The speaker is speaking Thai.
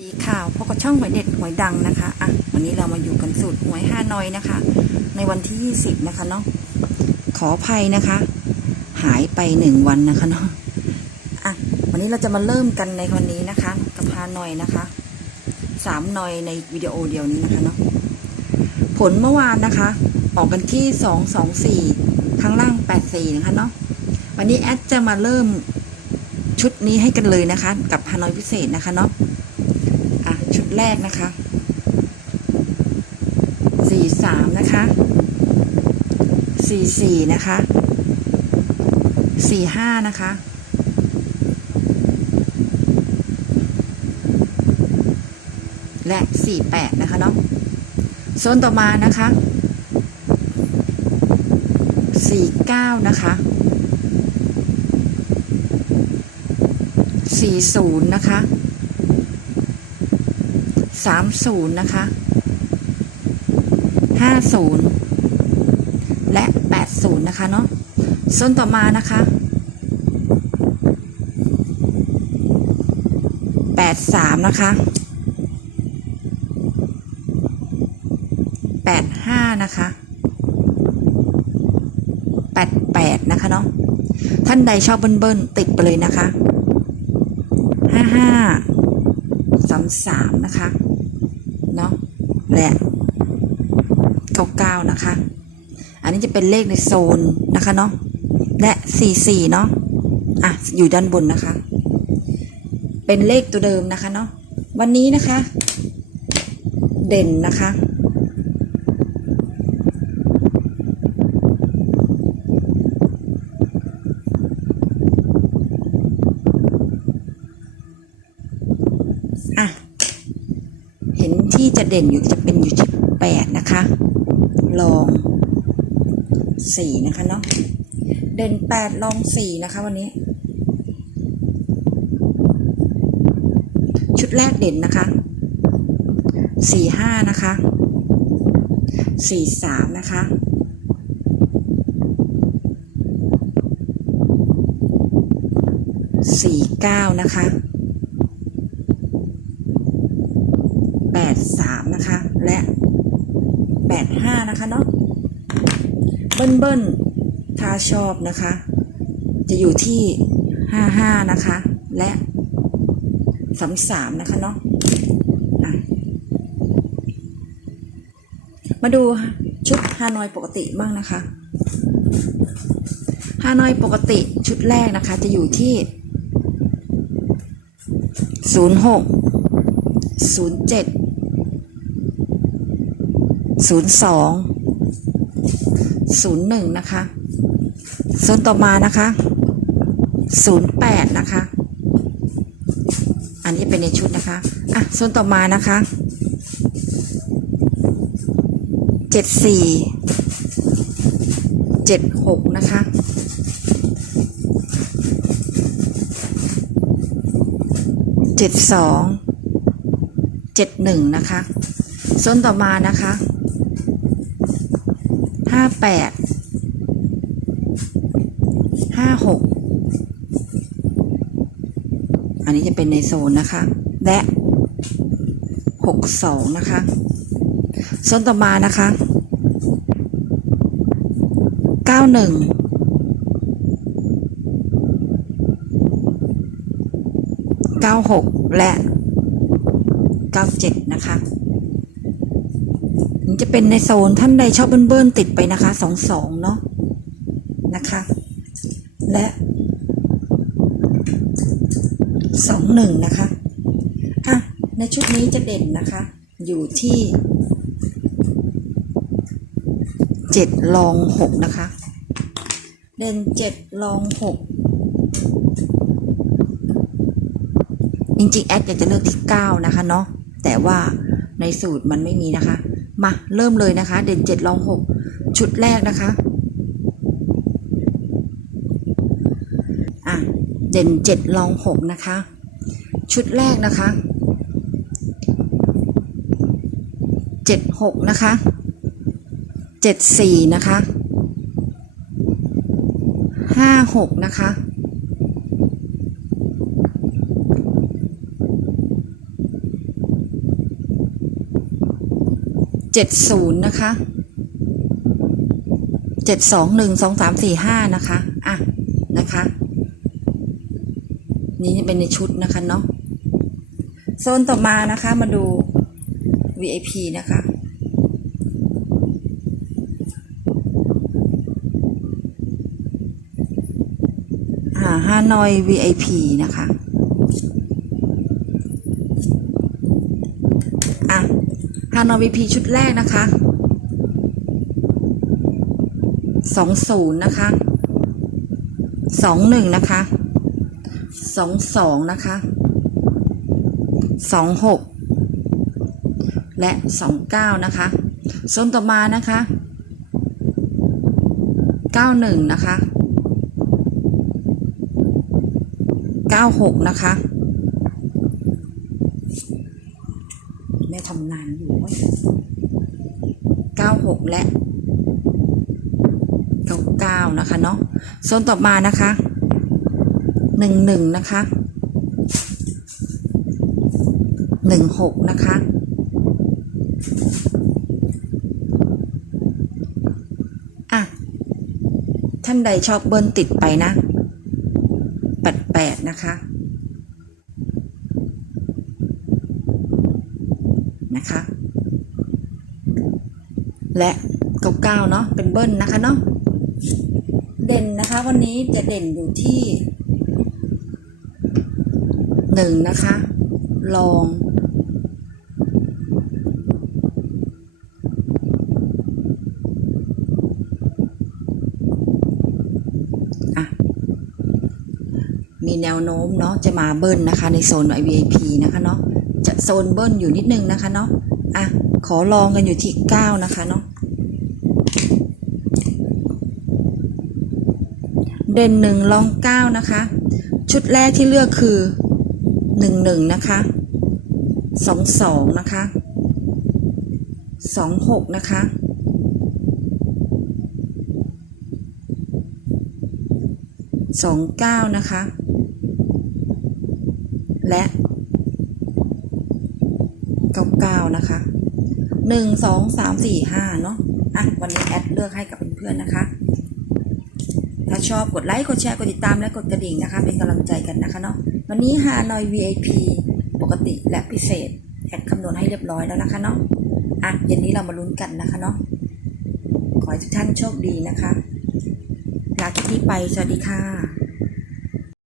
สีข่าวพบกับช่องหวยเด็ดหวยดังนะคะอะวันนี้เรามาอยู่กันสูตรหวยห้านอยนะคะ ในวันที่20นะคะเนาะขออภัยนะคะ หายไปหนึ่งวันนะคะเนาะอะวันนี้เราจะมาเริ่มกันในวันนี้นะคะ กับฮานอยนะคะสามนอยในวิดีโอเดียวนี้นะคะเนาะผลเมื่อวานนะคะ ออกกันที่สองสองสี่ข้างล่างแปดสี่นะคะเนาะวันนี้แอดจะมาเริ่มชุดนี้ให้กันเลยนะคะ กับฮานอยพิเศษนะคะเนาะ ชุดแรกนะคะสี่สามนะคะสี่สี่นะคะสี่ห้านะคะและสี่แปดนะคะเนาะโซนต่อมานะคะสี่เก้านะคะสี่ศูนย์นะคะ สามศูนย์นะคะห้าศูนย์และแปดศูนย์นะคะเนาะส่วนต่อมานะคะแปดสามนะคะแปดห้านะคะแปดแปดนะคะเนาะท่านใดชอบเบิ้ลๆติดไปเลยนะคะห้าห้าสามสามนะคะ และเก้าเก้านะคะ อันนี้จะเป็นเลขในโซนนะคะเนาะ และสี่สี่เนาะ อะ อยู่ด้านบนนะคะ เป็นเลขตัวเดิมนะคะเนาะ วันนี้นะคะ เด่นนะคะ ที่จะเด่นอยู่จะเป็นอยู่ที่แปดนะคะ ลองสี่นะคะเนาะ เด่นแปดลองสี่นะคะวันนี้ ชุดแรกเด่นนะคะสี่ห้านะคะสี่สามนะคะสี่เก้านะคะ แปดสามนะคะ และแปดห้านะคะเนาะเบิ้ลเบิ้ลถ้าชอบนะคะ จะอยู่ที่ห้าห้านะคะ และสามสามนะคะเนาะมาดูชุดฮานอยปกติบ้างนะคะฮานอยปกติชุดแรกนะคะ จะอยู่ที่ศูนย์หก ศูนย์เจ็ดศูนย์สองศูนย์หนึ่งนะคะโซนต่อมานะคะศูนย์แปดนะคะ อันนี้เป็นในชุดนะคะอะโซนต่อมานะคะเจ็ดสี่เจ็ดหกนะคะเจ็ดสองเจ็ดหนึ่งนะคะโซนต่อมานะคะาแปดห้าหกอันนี้จะเป็นในโซนนะคะ และหกสองนะคะโซนต่อมานะคะเก้าหนึ่งเก้าหกและเก้าเจ็ดนะคะ จะเป็นในโซนท่านใดชอบเบิ้ลๆติดไปนะคะสองสองเนาะนะคะ และสองหนึ่งนะคะอะในชุดนี้จะเด่นนะคะ อยู่ที่เจ็ดลองหกนะคะ เด่นเจ็ดลองหกจริงๆแอดอยากจะเลือกที่เก้านะคะเนาะแต่ว่าในสูตรมันไม่มีนะคะ มาเริ่มเลยนะคะ เด่นเจ็ดลองหกชุดแรกนะคะอะเด่นเจ็ดลองหกนะคะ ชุดแรกนะคะเจ็ดหกนะคะเจ็ดสี่นะคะห้าหกนะคะ เจ็ดศูนย์นะคะเจ็ดสองหนึ่งสองสามสี่ห้านะคะอะนะคะนี่เป็นในชุดนะคะเนาะโซนต่อมานะคะมาดู VIP นะคะอ่าฮานอย VIP นะคะ ฮานอย VIP ชุดแรกนะคะสองศูนย์นะคะสองหนึ่งนะคะสองสองนะคะสองหกและสองเก้านะคะโซนต่อมานะคะเก้าหนึ่งนะคะเก้าหกนะคะ แม่ทำงานอยู่เก้าหกและเก้าเก้านะคะเนาะโซนต่อมานะคะหนึ่งหนึ่งนะคะหนึ่งหกนะคะอะท่านใดชอบเบิ้ลติดไปนะแปดแปดนะคะ นะคะ และเก้าเก้าเนาะเป็นเบิ้ลนะคะเนาะเด่นนะคะ วันนี้จะเด่นอยู่ที่หนึ่งนะคะ ลองอะมีแนวโน้มเนาะจะมาเบิ้ลนะคะในโซน VIP นะคะเนาะ จะโซนเบิ้ลอยู่นิดนึงนะคะเนาะอะขอลองกันอยู่ที่9นะคะเนาะเด่นหนึ่งลองเก้านะคะ ชุดแรกที่เลือกคือหนึ่งหนึ่งนะคะสองสองนะคะสองหกนะคะสองเก้านะคะ และเก้าเก้า นะคะหนึ่งสองสามสี่ห้าเนาะอะวันนี้แอดเลือกให้กับเพื่อนๆนะคะ ถ้าชอบกดไลค์กดแชร์กดติดตามและกดกระดิ่งนะคะ เป็นกำลังใจกันนะคะเนาะวันนี้ฮานอย VIP ปกติและพิเศษแอดคำนวณให้เรียบร้อยแล้วนะคะเนาะอะเย็นนี้เรามาลุ้นกันนะคะเนาะขอให้ทุกท่านโชคดีนะคะลาคลิปนี้ไปสวัสดีค่ะ